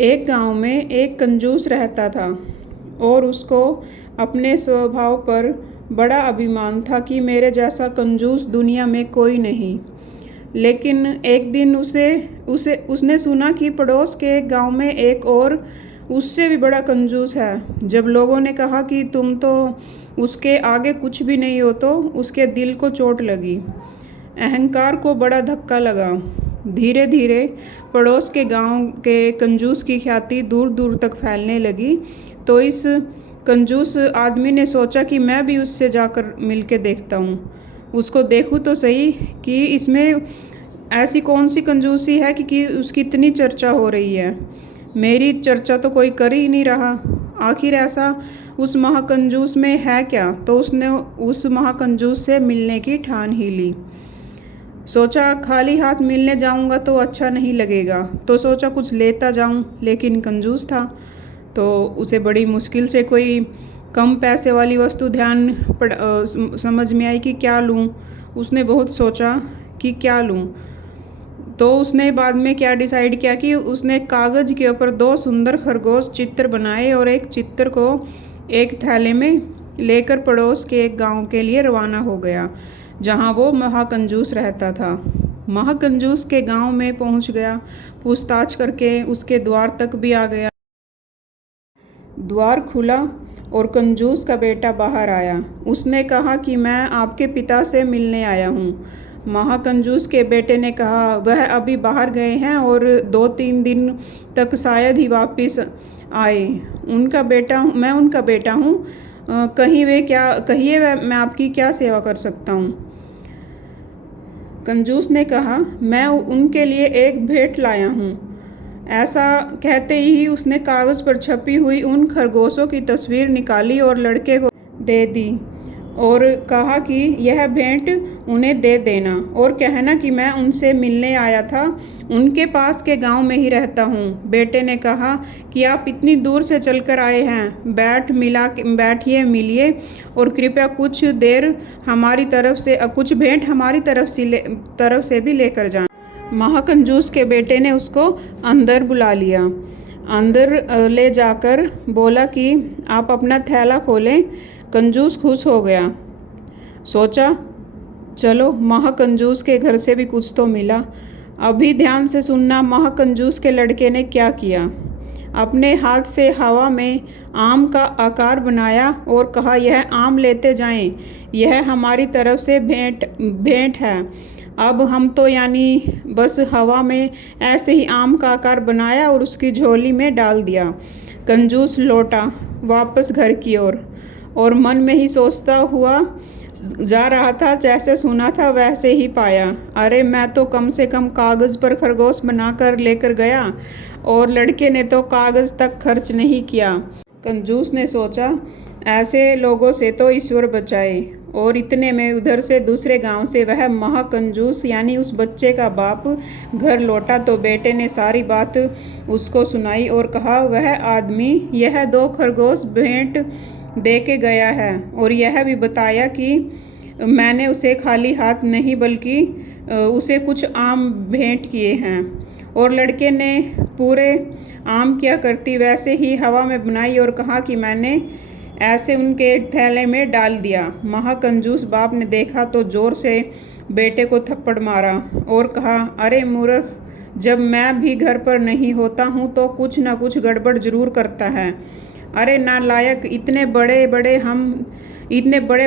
एक गांव में एक कंजूस रहता था और उसको अपने स्वभाव पर बड़ा अभिमान था कि मेरे जैसा कंजूस दुनिया में कोई नहीं। लेकिन एक दिन उसे उसे उसने सुना कि पड़ोस के एक गांव में एक और उससे भी बड़ा कंजूस है। जब लोगों ने कहा कि तुम तो उसके आगे कुछ भी नहीं हो, तो उसके दिल को चोट लगी। अहंकार को बड़ा धक्का लगा। धीरे धीरे पड़ोस के गांव के कंजूस की ख्याति दूर दूर तक फैलने लगी। तो इस कंजूस आदमी ने सोचा कि मैं भी उससे जाकर मिल के देखता हूँ, उसको देखूँ तो सही कि इसमें ऐसी कौन सी कंजूसी है कि उसकी इतनी चर्चा हो रही है। मेरी चर्चा तो कोई कर ही नहीं रहा। आखिर ऐसा उस महाकंजूस में है क्या? तो उसने उस महाकंजूस से मिलने की ठान ही ली। सोचा खाली हाथ मिलने जाऊंगा तो अच्छा नहीं लगेगा, तो सोचा कुछ लेता जाऊं, लेकिन कंजूस था तो उसे बड़ी मुश्किल से कोई कम पैसे वाली वस्तु समझ में आई कि क्या लूं। उसने बहुत सोचा कि क्या लूं। तो उसने बाद में क्या डिसाइड किया कि उसने कागज़ के ऊपर 2 सुंदर खरगोश चित्र बनाए और एक चित्र को एक थैले में लेकर पड़ोस के एक गांव के लिए रवाना हो गया, जहां वो महाकंजूस रहता था। महाकंजूस के गांव में पहुंच गया, पूछताछ करके उसके द्वार तक भी आ गया। द्वार खुला और कंजूस का बेटा बाहर आया। उसने कहा कि मैं आपके पिता से मिलने आया हूँ। महाकंजूस के बेटे ने कहा वह अभी बाहर गए हैं और 2-3 दिन तक शायद ही वापस आए। मैं उनका बेटा हूँ। कहिए मैं आपकी क्या सेवा कर सकता हूँ? कंजूस ने कहा मैं उनके लिए एक भेंट लाया हूँ। ऐसा कहते ही उसने कागज़ पर छपी हुई उन खरगोशों की तस्वीर निकाली और लड़के को दे दी और कहा कि यह भेंट उन्हें दे देना और कहना कि मैं उनसे मिलने आया था, उनके पास के गांव में ही रहता हूँ। बेटे ने कहा कि आप इतनी दूर से चलकर आए हैं, बैठिए, मिलिए और कृपया कुछ देर हमारी तरफ से कुछ भेंट हमारी तरफ से भी लेकर जाएं। महाकंजूस के बेटे ने उसको अंदर बुला लिया। अंदर ले जाकर बोला कि आप अपना थैला खोलें। कंजूस खुश हो गया। सोचा चलो महाकंजूस के घर से भी कुछ तो मिला। अभी ध्यान से सुनना, महाकंजूस के लड़के ने क्या किया। अपने हाथ से हवा में आम का आकार बनाया और कहा यह आम लेते जाएं, यह हमारी तरफ से भेंट है। अब हम तो यानी बस हवा में ऐसे ही आम का आकार बनाया और उसकी झोली में डाल दिया। कंजूस लौटा वापस घर की ओर और मन में ही सोचता हुआ जा रहा था, जैसे सुना था वैसे ही पाया। अरे मैं तो कम से कम कागज़ पर खरगोश बनाकर लेकर गया और लड़के ने तो कागज़ तक खर्च नहीं किया। कंजूस ने सोचा ऐसे लोगों से तो ईश्वर बचाए। और इतने में उधर से दूसरे गांव से वह महाकंजूस यानी उस बच्चे का बाप घर लौटा। तो बेटे ने सारी बात उसको सुनाई और कहा वह आदमी यह 2 खरगोश भेंट दे के गया है और यह भी बताया कि मैंने उसे खाली हाथ नहीं बल्कि उसे कुछ आम भेंट किए हैं। और लड़के ने पूरे आम क्या करती वैसे ही हवा में बनाई और कहा कि मैंने ऐसे उनके थैले में डाल दिया। महाकंजूस बाप ने देखा तो जोर से बेटे को थप्पड़ मारा और कहा अरे मूर्ख, जब मैं भी घर पर नहीं होता हूँ तो कुछ ना कुछ गड़बड़ जरूर करता है। अरे नालायक, इतने बड़े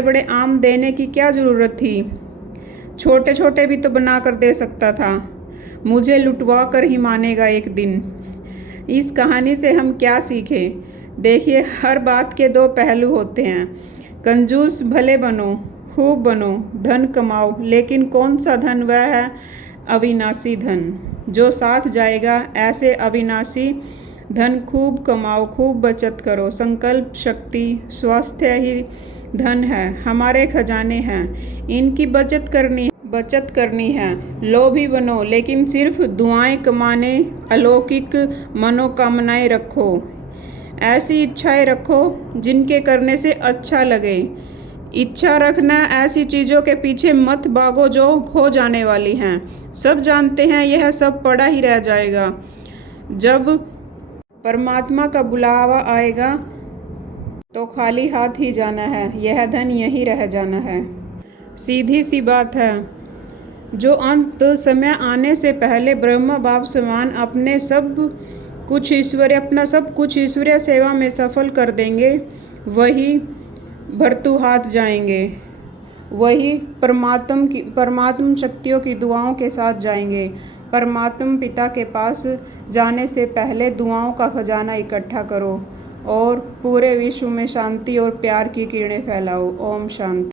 बड़े आम देने की क्या ज़रूरत थी? छोटे छोटे भी तो बना कर दे सकता था। मुझे लुटवा कर ही मानेगा एक दिन। इस कहानी से हम क्या सीखें? देखिए, हर बात के 2 पहलू होते हैं। कंजूस भले बनो, खूब बनो, धन कमाओ, लेकिन कौन सा धन? वह है अविनाशी धन जो साथ जाएगा। ऐसे अविनाशी धन खूब कमाओ, खूब बचत करो। संकल्प शक्ति, स्वास्थ्य ही धन है, हमारे खजाने हैं, इनकी बचत करनी है। लोभी बनो, लेकिन सिर्फ दुआएं कमाने, अलौकिक मनोकामनाएं रखो। ऐसी इच्छाएं रखो जिनके करने से अच्छा लगे। इच्छा रखना ऐसी चीज़ों के पीछे मत भागो जो खो जाने वाली हैं। सब जानते हैं यह सब पड़ा ही रह जाएगा। जब परमात्मा का बुलावा आएगा तो खाली हाथ ही जाना है, यह धन यहीं रह जाना है। सीधी सी बात है। जो अंत समय आने से पहले ब्रह्म बाप समान अपना सब कुछ ईश्वरीय सेवा में सफल कर देंगे, वही भर्तृहात जाएंगे, वही परमात्म शक्तियों की दुआओं के साथ जाएंगे। परमात्म पिता के पास जाने से पहले दुआओं का खजाना इकट्ठा करो और पूरे विश्व में शांति और प्यार की किरणें फैलाओ। ओम शांति।